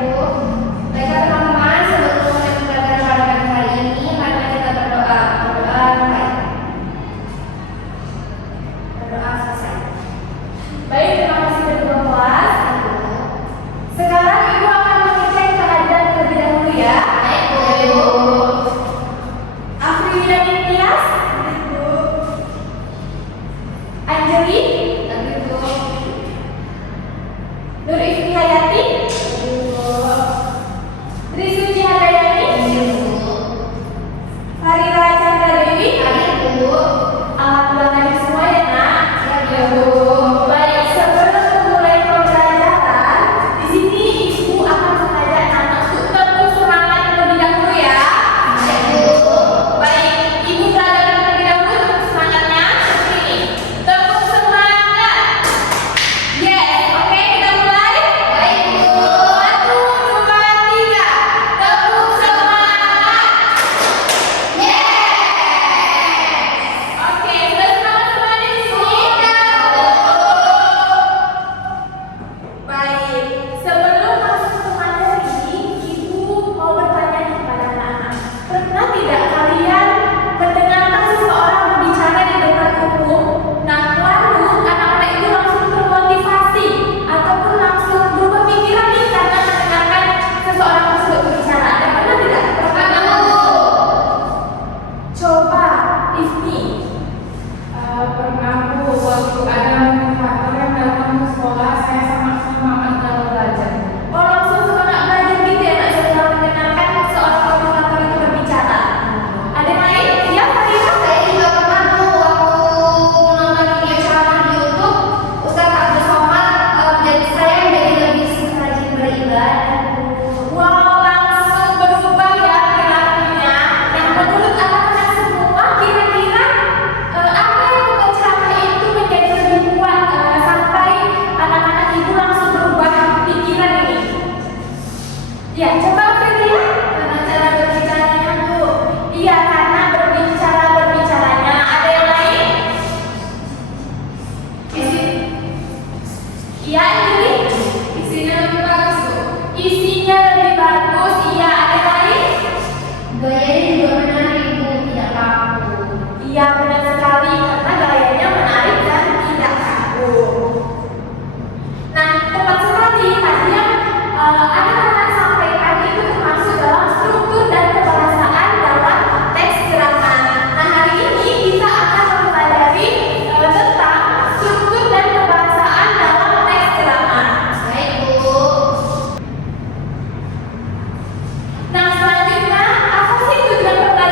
Baiklah teman-teman, sebelum mulai pembelajaran pada pagi hari ini, mari kita berdoa. Berdoa mulai. Berdoa selesai. Baik, terima kasih kedua kelas. Sekarang Ibu akan mengecek kehadiran terlebih dahulu ya. Baik, Bu. Afrilia Nitias. Bu. Anjeli. Bu. Nur Ifni Hayati. Trisuci Handayani. Farila Chandra Dewi. Alhamdulillah hadir semua ya nak. Ya Bu. Baik, sebelum memulai pembelajaran, di sini Ibu akan mengajak anak untuk tetap semangat terlebih dahulu ya. Ya Bu. Baik, Ibu belajar terlebih dahulu untuk semangatnya seperti ini. Tepuk semangat. Yes, oke kita mulai. Baik Bu. 1, 2, 3. Tepuk semangat. Yes. Oke, sudah semangat semuanya di sini? Baik, sebelum masuk ke materi, Ibu mau bertanya kepada anak-anak. Pernah tidak kalian mendengarkan seseorang berbicara di depan umum? Nah, lalu anak-anak itu langsung termotivasi ataupun langsung berubah pikiran nih karena mendengarkan seseorang tersebut berbicara. Ada pernah tidak? Pernah Bu. Coba, Ifni. Pernah Bu, waktu ada motivator yang datang ke sekolah, saya sangat semangat dalam belajar. Oh, langsung semangat belajar gitu ya nak setelah mendengarkan seorang motivator itu berbicara. Ada yang lain? Ya, Farida. Saya juga pernah Bu, waktu nonton video ceramah di YouTube, Ustaz Abdul Somad menjadi saya menjadi lebih rajin beribadah. Wow, langsung berubah ya perilakunya. Nah, menurut anak-anak semua, kira-kira apa yang membuat ceramah itu menjadi lebih kuat sampai anak-anak itu langsung berubah pikiran ini? Ya, coba Filia. Karena cara berbicaranya Bu. Iya, karena berbicaranya. Ada yang lain? Iya, Anjeli. Isinya lebih bagus Bu. Isinya lebih bagus. Iya, ada yang lain? Gayanya juga menarik Bu, tidak kaku. Iya, benar sekali karena gayanya menarik dan tidak kaku. Nah, tepat sekali tadi yang anak-anak sampaikan itu termasuk dalam struktur dan kebahasaan dalam teks drama. Nah, hari ini kita akan mempelajari tentang struktur dan kebahasaan dalam teks drama. Baik Bu. Nah, selanjutnya apa sih tujuan pembelajaran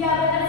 Iya benar